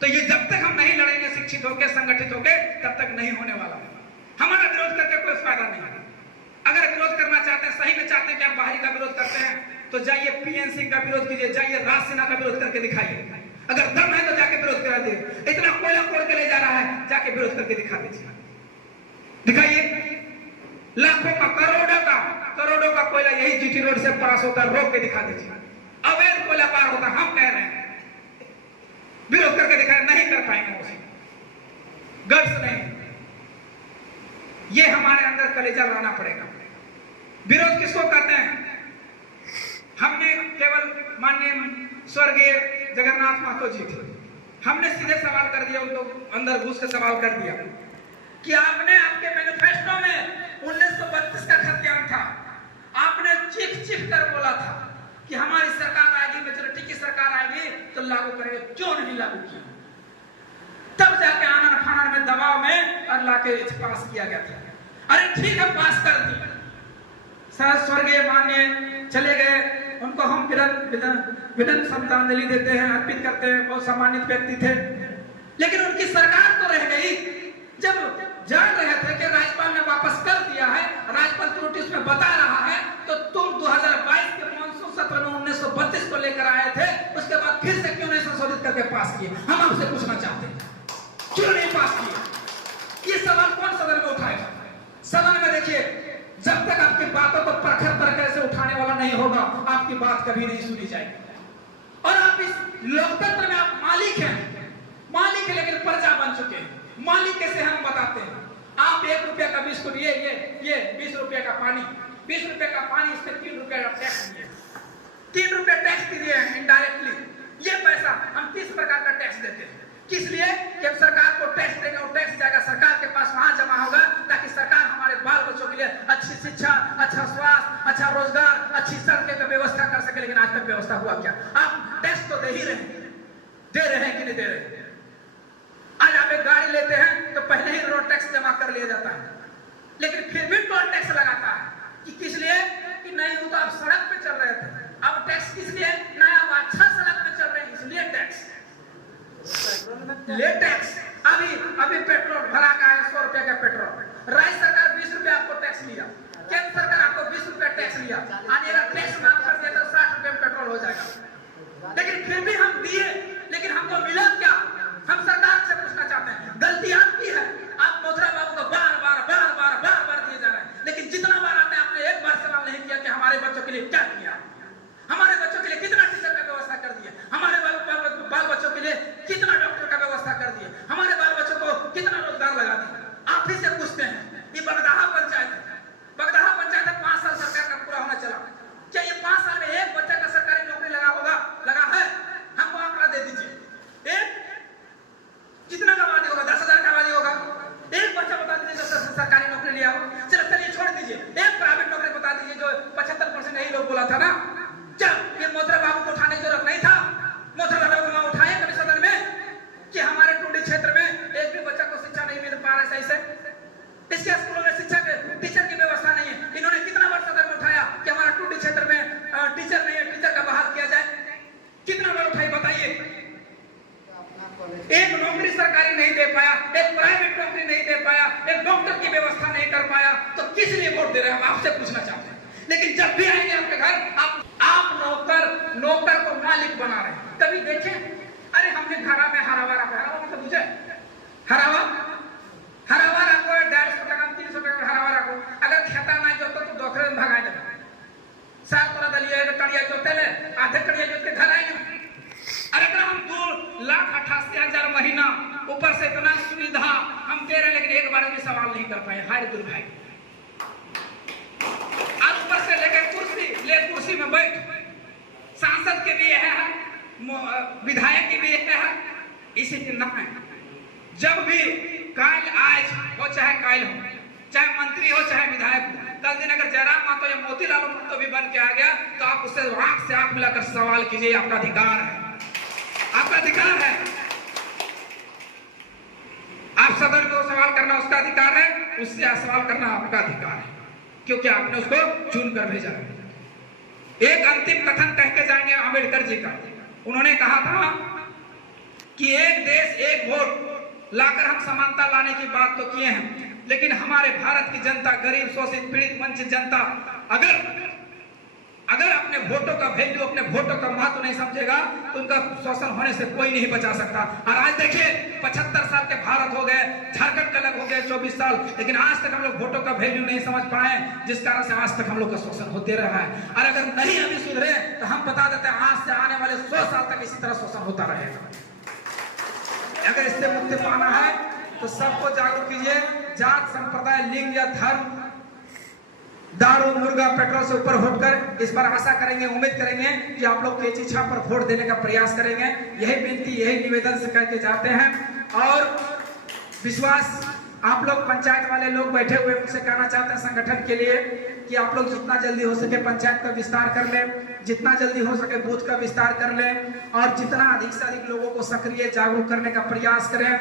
तो ये जब तक हम नहीं लड़ेंगे शिक्षित होकर, संगठित होकर, तब तक नहीं होने वाला है। हमारा विरोध करके कोई फायदा नहीं है। अगर विरोध करना चाहते हैं, सही में चाहते हैं कि आप बाहरी का विरोध करते हैं, तो जाइए PN सिंह का विरोध कीजिए, जाइए राज सिन्हा का विरोध करके दिखाइए। अगर दम है तो जाके विरोध करा दीजिए। इतना कोयला कोड़ के ले जा रहा है, जाके विरोध करके दिखा दीजिए, दिखाइए। लाखों का, करोड़ों का कोयला यही GT रोड से पास होता है, रोक के दिखा दीजिए। अवैध कोयला पार होता, हम कह रहे हैं विरोध करके दिखाए, नहीं कर पाएंगे उसे, गट्स नहीं। ये हमारे अंदर कलेजा लाना पड़ेगा। विरोध किसको कहते हैं? हमने केवल माननीय स्वर्गीय जगन्नाथ महतो जी थे, हमने सीधे सवाल कर दिया, उनको अंदर घुस के सवाल कर दिया कि आपने आपके मैनिफेस्टो में 1932 का खत्यान था, आपने चीख कर बोला था कि हमारी सरकार आएगी, मेजोरिटी की सरकार आएगी तो लागू करेंगे, क्यों नहीं लागू किया? तब जाके आनन फानन में, दबाव में और लाके पास किया गया था। अरे ठीक है, पास कर दी, स्वर्गीय माननीय चले गए, उनको हम विनम्र श्रद्धांजलि देते हैं, अर्पित करते हैं, बहुत सम्मानित व्यक्ति थे। लेकिन उनकी सरकार तो रह गई। जब जान रहे थे कि राज्यपाल ने वापस कर दिया है, राज्यपाल त्रुटि उसमें बता रहा है, तो तुम 2022 के मानसून सत्र में 1932 को लेकर आए थे, उसके बाद फिर से क्यों नहीं संशोधित करके पास किए? हम आपसे पूछना चाहते हैं, क्यों नहीं पास किए? ये सवाल कौन सदन में उठाएगा? सदन में देखिए, जब तक आपकी बातों को परखर से उठाने वाला नहीं होगा, आपकी बात कभी नहीं सुनी जाएगी। और आप इस लोकतंत्र में आप मालिक हैं, लेकिन प्रजा बन चुके हैं। मालिक कैसे हम बताते हैं? आप 1 रुपया का बिस्कुट, ये 20 रुपया का पानी, 20 रुपया का पानी, इस पर 3 रुपया का टैक्स दिए, 3 रुपया टैक्स दिए हैं इनडायरेक्टली। ये पैसा हम 30 प्रकार का टैक्स देते हैं, किस लिए? कि सरकार को टैक्स देगा, और टैक्स जाएगा सरकार के पास, वहां जमा होगा, ताकि सरकार हमारे बाल बच्चों के लिए अच्छी शिक्षा, अच्छा स्वास्थ्य, अच्छा रोजगार, अच्छी सड़कें की व्यवस्था कर सके। लेकिन आज तक व्यवस्था हुआ क्या? आप टैक्स तो दे ही रहे हैं, दे रहे हैं कि नहीं दे रहे? आज आप एक गाड़ी लेते हैं तो पहले ही रोड टैक्स जमा कर लिया जाता है, लेकिन फिर भी टोल टैक्स लगाता है कि किस लिए? कि नहीं हो तो आप सड़क पे चल रहे थे, अब टैक्स किस लिए? ना आप अच्छा सड़क पे चल रहे हैं, इसलिए टैक्स ले टैक्स। अभी पेट्रोल भरा का है 100 रुपया का पेट्रोल, राज्य सरकार 20 रुपया आपको टैक्स लिया, केंद्र सरकार आपको 20 रुपया टैक्स लिया, अगर टैक्स माफ कर दिया तो 60 रुपया में पेट्रोल हो जाएगा। लेकिन फिर भी हम दिए, लेकिन हमको मिला क्या? हम सरकार से पूछना चाहते हैं, गलती आपकी है, आप मोथरा बाबू को बार बार दिए जा रहे हैं, लेकिन जितना बार आते हैं आपने एक बार सवाल नहीं किया कि हमारे बच्चों के लिए क्या किया, हमारे बच्चों के लिए कितना टीचर का व्यवस्था कर दिया, हमारे बाल बच्चों के लिए कितना डॉक्टर का व्यवस्था कर दिया, हमारे बाल बच्चों को कितना रोजगार लगा दिया। आप ही से पूछते हैं। ये बगदाहा पंचायत है, 5 साल सरकार का पूरा होना चला, क्या ये 5 साल में एक बच्चा का सरकारी नौकरी लगा है? हमको आंकड़ा दे दीजिए, एक कितना का आबादी होगा? 10,000 का आबादी होगा, एक बच्चा बता दीजिए जो सरकारी नौकरी लिया हो। चलिए छोड़ दीजिए, एक प्राइवेट नौकरी बता दीजिए जो 75% यही लोग बोला था ना। क्या ये मोथरा बाबू को उठाने की जरूरत नहीं था? मोथरा बाबू को उठाए कभी सदन में कि हमारे टूडी क्षेत्र में एक भी बच्चा को शिक्षा नहीं मिल पा रहा है सही से, इसके स्कूलों में शिक्षा के टीचर की व्यवस्था नहीं है। इन्होंने कितना बार सदन में उठाया कि हमारा टूडी क्षेत्र में टीचर नहीं है, टीचर का बहाल किया जाए? कितना बार उठाई बताइए? एक नौकरी सरकारी नहीं दे पाया, एक प्राइवेट नौकरी नहीं दे पाया, एक डॉक्टर की व्यवस्था नहीं कर पाया, तो किस लिए वोट दे रहे हैं? हम आपसे पूछना चाहते हैं। लेकिन जब भी आएंगे आपके घर, आप नौकर को मालिक बना रहे हैं। कभी देखें? अरे हमने घरा में हरावारा मतलब बुझे हरावा को 150 टका 300 टका हरावारा को अगर खाता नहीं जोतो तो दोखरे में भगा देगा। साल पर दलिए कड़िया जोते ले, आधे कड़िया जोत के घर आएंगे। अरे अगर हम 2,88,000 महीना ऊपर से इतना सुविधा हम दे रहे, लेकिन एक बार भी सवाल नहीं कर पाए, हाय दुर्भाग्य। और ऊपर से लेकर कुर्सी में बैठ, सांसद के भी यह है, विधायक की भी यह है, इसी दिन न है। जब भी काल आज हो चाहे काल हो, चाहे मंत्री हो चाहे विधायक हो, 10 दिन अगर जयराम मातो या मोतीलाल तो भी बन के आ गया तो आप उससे आंख से आंख मिलाकर सवाल कीजिए, आपका अधिकार है, आपका अधिकार है। आप सदन को सवाल करना उसका अधिकार है, उससे सवाल करना आपका अधिकार है, क्योंकि आपने उसको चुन कर भेजा है। एक अंतिम कथन कह के जाएंगे अम्बेडकर जी का। उन्होंने कहा था कि एक देश एक वोट लाकर हम समानता लाने की बात तो किए हैं, लेकिन हमारे भारत की जनता, गरीब, शोषित, पीड़ित, वंचित जनता अगर अपने वोटों का वैल्यू, अपने वोटों का महत्व नहीं समझेगा तो उनका शोषण होने से कोई नहीं बचा सकता। और आज देखिए 75 साल के भारत हो गए, झारखंड का अलग हो गए 24 साल, लेकिन आज तक हम लोग वोटों का वैल्यू नहीं समझ पाए, जिस कारण से आज तक हम लोग का शोषण होते रहा है। और अगर नहीं अभी सुधरे तो हम बता देते हैं आज से आने वाले 100 साल तक इसी तरह शोषण होता रहेगा। अगर इससे मुक्ति पाना है तो सबको जागरूक कीजिए। जात, संप्रदाय, लिंग या धर्म, दारू, मुर्गा, पेट्रोल से ऊपर होकर इस पर आशा करेंगे, उम्मीद करेंगे कि आप लोग केची छाप पर वोट देने का प्रयास करेंगे। यही विनती, यही निवेदन से करके जाते हैं। और विश्वास आप लोग पंचायत वाले लोग बैठे हुए उनसे कहना चाहते हैं संगठन के लिए कि आप लोग जितना जल्दी हो सके पंचायत का विस्तार कर लें, जितना जल्दी हो सके बूथ का विस्तार कर लें और जितना अधिक से अधिक लोगों को सक्रिय जागरूक करने का प्रयास करें।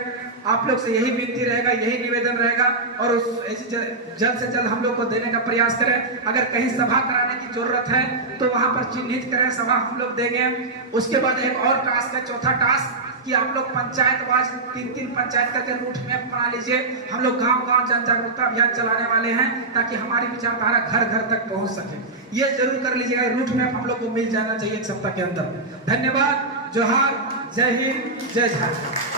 आप लोग से यही विनती रहेगा, यही निवेदन रहेगा और उस जल्द से जल्द हम लोग को देने का प्रयास करें। अगर कहीं सभा कराने की जरूरत है तो वहां पर चिन्हित करें, सभा हम लोग देंगे। उसके बाद एक और टास्क है, चौथा टास्क, कि आप लोग पंचायत वाइज 3-3 पंचायत करके रूट मैप बना लीजिए। हम लोग गांव-गांव जन जागरूकता अभियान चलाने वाले हैं ताकि हमारी विचारधारा घर घर तक पहुंच सके। ये जरूर कर लीजिएगा, रूट मैप हम लोग को मिल जाना चाहिए एक सप्ताह के अंदर। धन्यवाद, जोहार, जय हिंद, जय झारखंड।